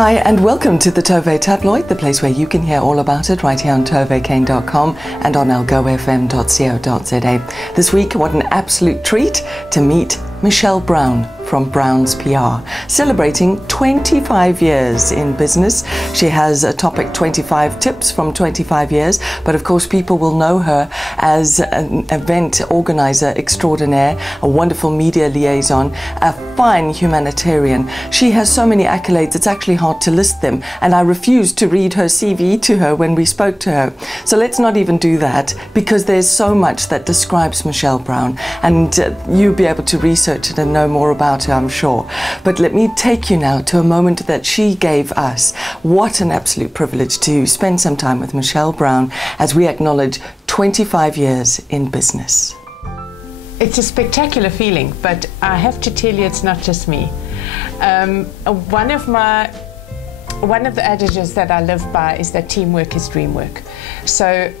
Hi and welcome to the Tove Tabloid, the place where you can hear all about it right here on tovekane.com and on algofm.co.za. This week, what an absolute treat to meet Michelle Brown from browns'pr, celebrating 25 years in business. She has a topic 25 tips from 25 years, but of course people will know her as an event organizer extraordinaire, a wonderful media liaison, a fine humanitarian. She has so many accolades, it's actually hard to list them, and I refused to read her CV to her when we spoke to her. So let's not even do that, because there's so much that describes Michelle Brown, and you'll be able to research it and know more about her, I'm sure. But let me take you now to a moment that she gave us. What an absolute privilege to spend some time with Michelle Brown as we acknowledge 25 years in business. It's a spectacular feeling, but I have to tell you, it's not just me. One of the adages that I live by is that teamwork is dream work. So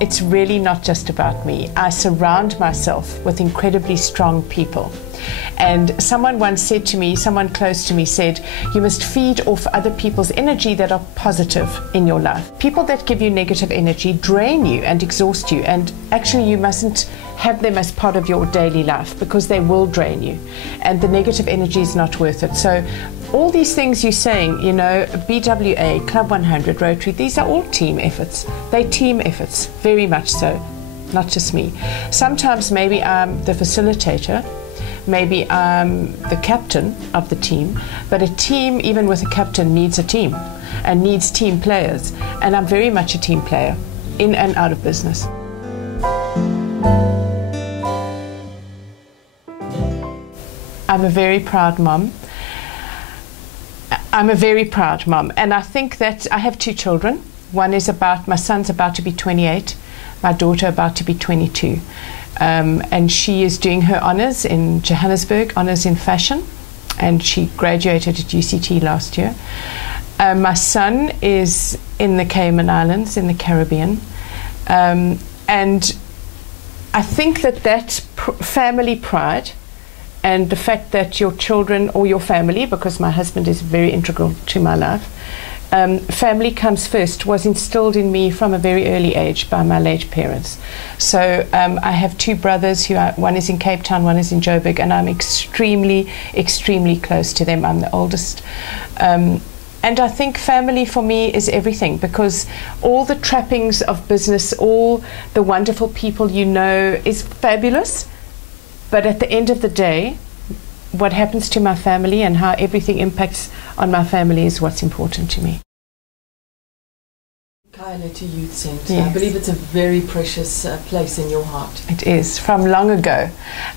it's really not just about me. I surround myself with incredibly strong people. And someone once said to me, someone close to me said, you must feed off other people's energy that are positive in your life. People that give you negative energy drain you and exhaust you, and actually you mustn't have them as part of your daily life, because they will drain you and the negative energy is not worth it. So all these things you're saying, you know, BWA, Club 100, Rotary, these are all team efforts. They're team efforts, very much so, not just me. Sometimes maybe I'm the facilitator, maybe I'm the captain of the team, but a team, even with a captain, needs a team and needs team players. And I'm very much a team player, in and out of business. I'm a very proud mom. I'm a very proud mom, and I think that I have two children. My son's about to be 28, my daughter about to be 22. And she is doing her honours in Johannesburg, honours in fashion, and she graduated at UCT last year. My son is in the Cayman Islands, in the Caribbean, and I think that family pride and the fact that your children or your family, because my husband is very integral to my life, family comes first, was instilled in me from a very early age by my late parents. So I have two brothers, one is in Cape Town, one is in Joburg, and I'm extremely, extremely close to them. I'm the oldest. And I think family for me is everything, because all the trappings of business, all the wonderful people you know is fabulous. But at the end of the day, what happens to my family and how everything impacts on my family is what's important to me. Tylar to Youth Centre. Yes. I believe it's a very precious place in your heart. It is, from long ago,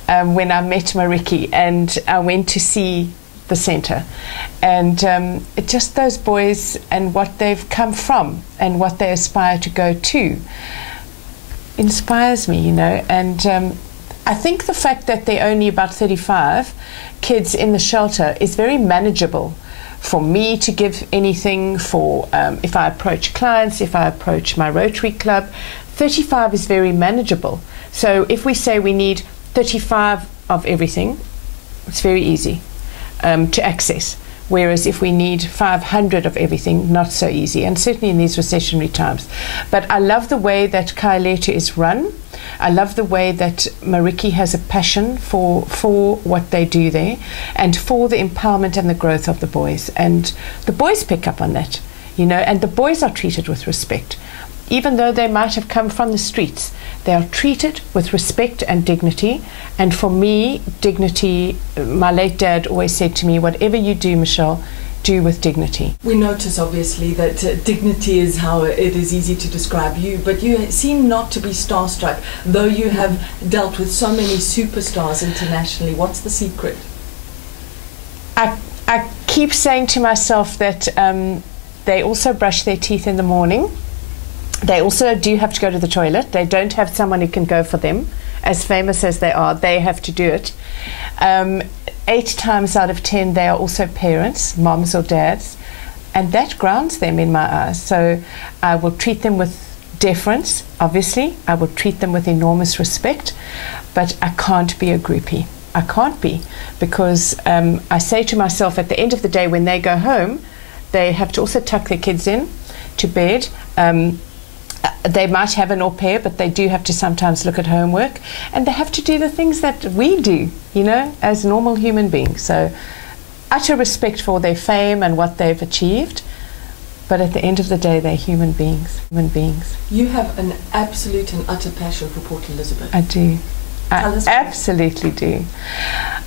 when I met Mariki and I went to see the centre. And just those boys and what they've come from and what they aspire to go to inspires me, you know. And I think the fact that there are only about 35 kids in the shelter is very manageable for me to give anything for, if I approach clients, if I approach my Rotary Club. 35 is very manageable. So if we say we need 35 of everything, it's very easy to access. Whereas if we need 500 of everything, not so easy, and certainly in these recessionary times. But I love the way that Kaileta is run. I love the way that Mariki has a passion for what they do there, and for the empowerment and the growth of the boys. And the boys pick up on that, you know, and the boys are treated with respect. Even though they might have come from the streets, they are treated with respect and dignity. And for me, dignity, my late dad always said to me, whatever you do, Michelle, do with dignity. We notice obviously that dignity is how it is easy to describe you, but you seem not to be starstruck, though you have dealt with so many superstars internationally. What's the secret? I keep saying to myself that they also brush their teeth in the morning. They also do have to go to the toilet. They don't have someone who can go for them. As famous as they are, they have to do it. 8 times out of 10, they are also parents, moms or dads, and that grounds them in my eyes. So I will treat them with deference, obviously. I will treat them with enormous respect, but I can't be a groupie. I can't be, because I say to myself at the end of the day when they go home, they have to also tuck their kids in to bed. They might have an au pair, but they do have to sometimes look at homework, and they have to do the things that we do, you know, as normal human beings. So utter respect for their fame and what they've achieved, but at the end of the day, they're human beings. Human beings. You have an absolute and utter passion for Port Elizabeth. I do. I absolutely do.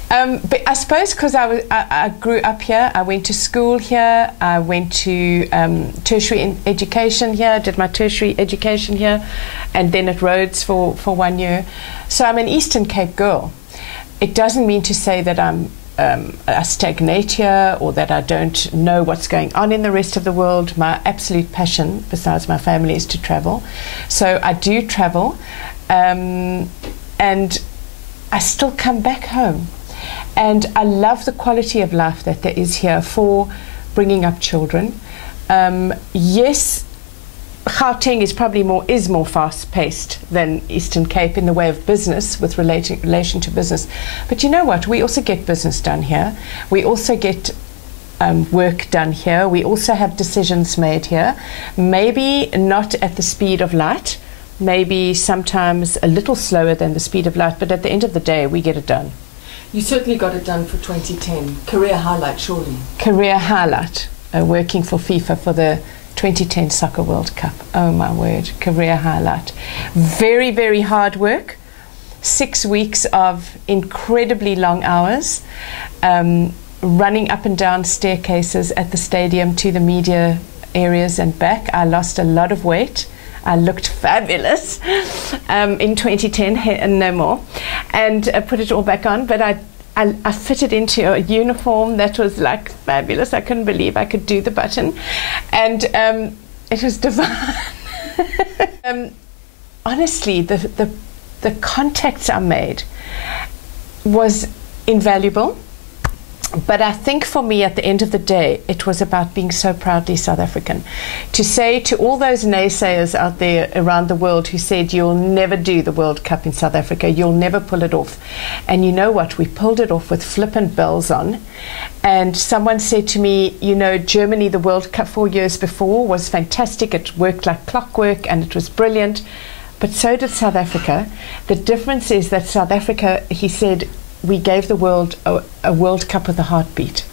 But I suppose because I grew up here, I went to school here, I went to tertiary education here, did my tertiary education here, and then at Rhodes for 1 year. So I'm an Eastern Cape girl. It doesn't mean to say that I stagnate here or that I don't know what's going on in the rest of the world. My absolute passion, besides my family, is to travel. So I do travel, and I still come back home. And I love the quality of life that there is here for bringing up children. Yes, Gauteng is probably more fast-paced than Eastern Cape in the way of business, with relation to business. But you know what? We also get business done here. We also get work done here. We also have decisions made here. Maybe not at the speed of light. Maybe sometimes a little slower than the speed of light. But at the end of the day, we get it done. You certainly got it done for 2010. Career highlight, surely. Career highlight, working for FIFA for the 2010 Soccer World Cup. Oh my word, career highlight. Very, very hard work. 6 weeks of incredibly long hours, running up and down staircases at the stadium to the media areas and back. I lost a lot of weight. I looked fabulous in 2010, and no more, and put it all back on. But I fitted into a uniform that was like fabulous. I couldn't believe I could do the button, and it was divine. Honestly, the contacts I made was invaluable. But I think for me, at the end of the day, it was about being so proudly South African. To say to all those naysayers out there around the world who said, you'll never do the World Cup in South Africa, you'll never pull it off. And you know what? We pulled it off with flippant bells on. And someone said to me, you know, Germany, the World Cup 4 years before, was fantastic. It worked like clockwork and it was brilliant. But so did South Africa. The difference is that South Africa, he said, we gave the world a World Cup with a heartbeat.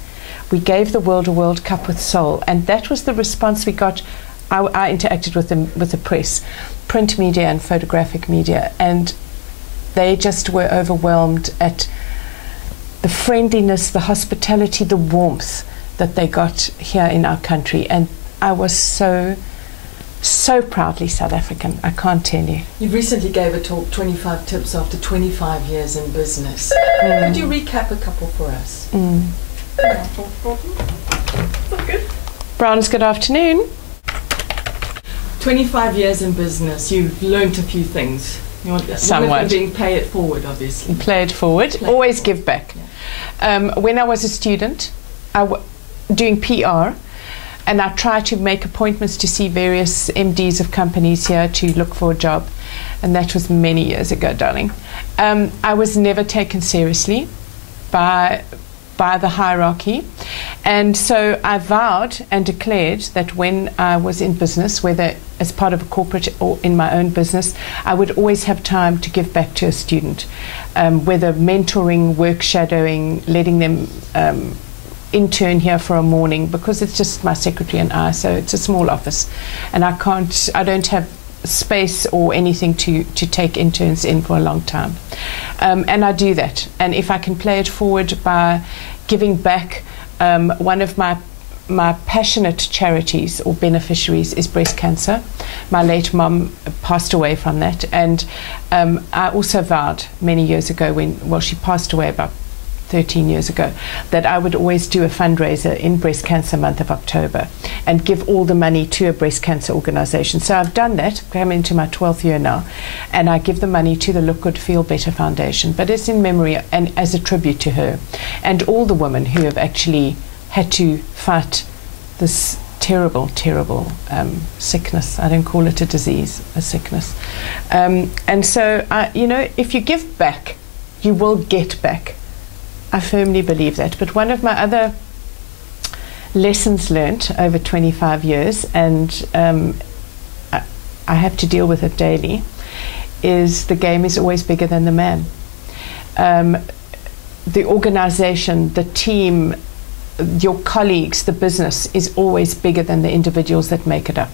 We gave the world a World Cup with soul. And that was the response we got. I interacted with the press, print media and photographic media, and they just were overwhelmed at the friendliness, the hospitality, the warmth that they got here in our country. And I was so proudly South African, I can't tell you. You recently gave a talk, 25 tips after 25 years in business. Could you recap a couple for us? Good. Browns, good afternoon. 25 years in business, you've learnt a few things. Somewhat. One of them being pay it forward, obviously. Play it forward. Always give back. Yeah. When I was a student, doing PR, and I try to make appointments to see various MDs of companies here to look for a job. And that was many years ago, darling. I was never taken seriously by the hierarchy. And so I vowed and declared that when I was in business, whether as part of a corporate or in my own business, I would always have time to give back to a student, whether mentoring, work shadowing, letting them intern here for a morning, because it's just my secretary and I, so it's a small office, and I don't have space or anything to take interns in for a long time, and I do that. And if I can play it forward by giving back, one of my passionate charities or beneficiaries is breast cancer. My late mum passed away from that, and I also vowed many years ago when she passed away about 13 years ago, that I would always do a fundraiser in Breast Cancer Month of October and give all the money to a breast cancer organization. So I've done that, I'm into my 12th year now, and I give the money to the Look Good, Feel Better Foundation, but it's in memory and as a tribute to her and all the women who have actually had to fight this terrible, terrible sickness. I don't call it a disease, a sickness. And so, you know, if you give back, you will get back. I firmly believe that. But one of my other lessons learnt over 25 years, and I have to deal with it daily, is the game is always bigger than the man. The organization, the team, your colleagues, the business is always bigger than the individuals that make it up.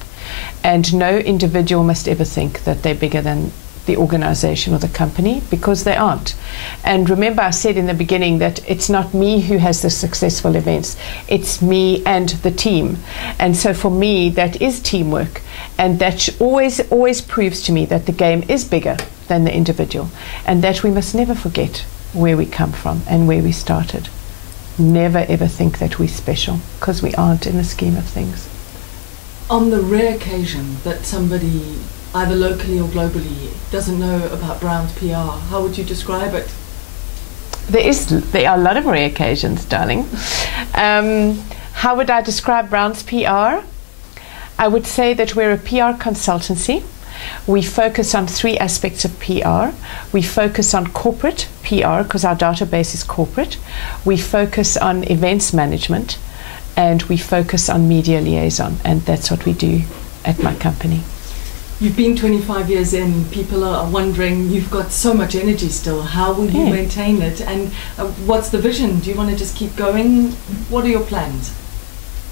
And no individual must ever think that they're bigger than the organization or the company, because they aren't. And remember, I said in the beginning that it's not me who has the successful events, it's me and the team. And so for me, that is teamwork. And that always proves to me that the game is bigger than the individual, and that we must never forget where we come from and where we started. Never ever think that we're special, because we aren't in the scheme of things. On the rare occasion that somebody, either locally or globally, doesn't know about browns'pr, how would you describe it? There are a lot of rare occasions, darling. How would I describe browns'pr? I would say that we're a PR consultancy. We focus on 3 aspects of PR. We focus on corporate PR, because our database is corporate. We focus on events management, and we focus on media liaison, and that's what we do at my company. You've been 25 years in. People are wondering, you've got so much energy still. How will you maintain it? And what's the vision? Do you want to just keep going? What are your plans?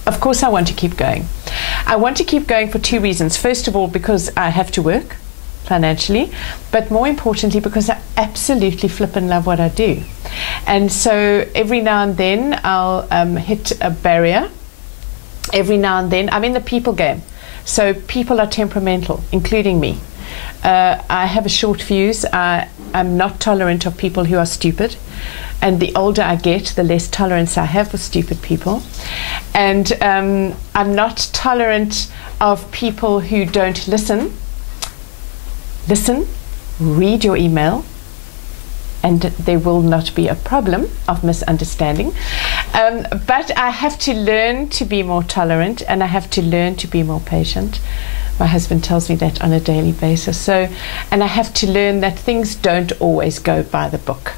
Of course I want to keep going. I want to keep going for 2 reasons. First of all, because I have to work financially, but more importantly, because I absolutely flip and love what I do. And so every now and then I'll hit a barrier. Every now and then I'm in the people game. So people are temperamental, including me. I have a short fuse. I'm not tolerant of people who are stupid. And the older I get, the less tolerance I have for stupid people. And I'm not tolerant of people who don't listen. Listen, read your email, and there will not be a problem of misunderstanding. But I have to learn to be more tolerant, and I have to learn to be more patient. My husband tells me that on a daily basis. And I have to learn that things don't always go by the book.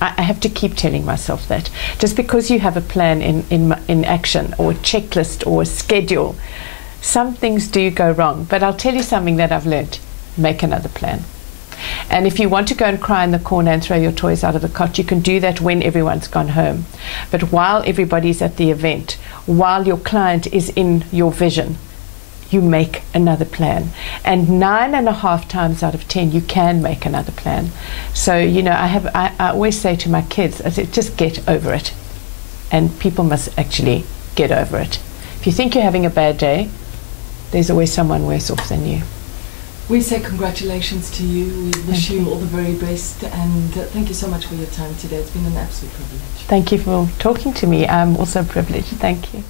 I have to keep telling myself that. Just because you have a plan in action, or a checklist, or a schedule, some things do go wrong. But I'll tell you something that I've learned: make another plan. And if you want to go and cry in the corner and throw your toys out of the cot, you can do that when everyone's gone home. But while everybody's at the event, while your client is in your vision, you make another plan. And 9.5 times out of 10, you can make another plan. So, you know, I always say to my kids, I say, just get over it. And people must actually get over it. If you think you're having a bad day, there's always someone worse off than you. We say congratulations to you. We wish you all the very best, and thank you so much for your time today. It's been an absolute privilege. Thank you for talking to me. I'm also privileged. Thank you.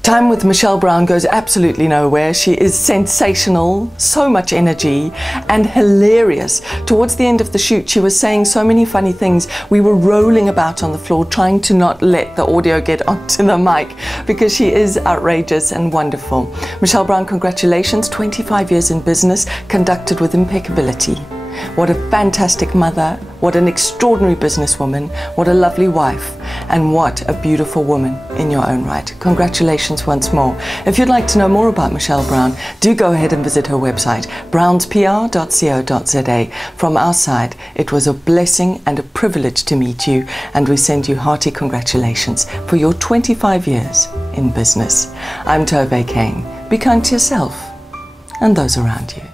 Time with Michelle Brown goes absolutely nowhere. She is sensational, so much energy, and hilarious. Towards the end of the shoot, she was saying so many funny things. We were rolling about on the floor, trying to not let the audio get onto the mic, because she is outrageous and wonderful. Michelle Brown, congratulations. 25 years in business, conducted with impeccability. What a fantastic mother, what an extraordinary businesswoman, what a lovely wife, and what a beautiful woman in your own right. Congratulations once more. If you'd like to know more about Michelle Brown, do go ahead and visit her website, browns'pr.co.za. From our side, it was a blessing and a privilege to meet you, and we send you hearty congratulations for your 25 years in business. I'm Tove Kane. Be kind to yourself and those around you.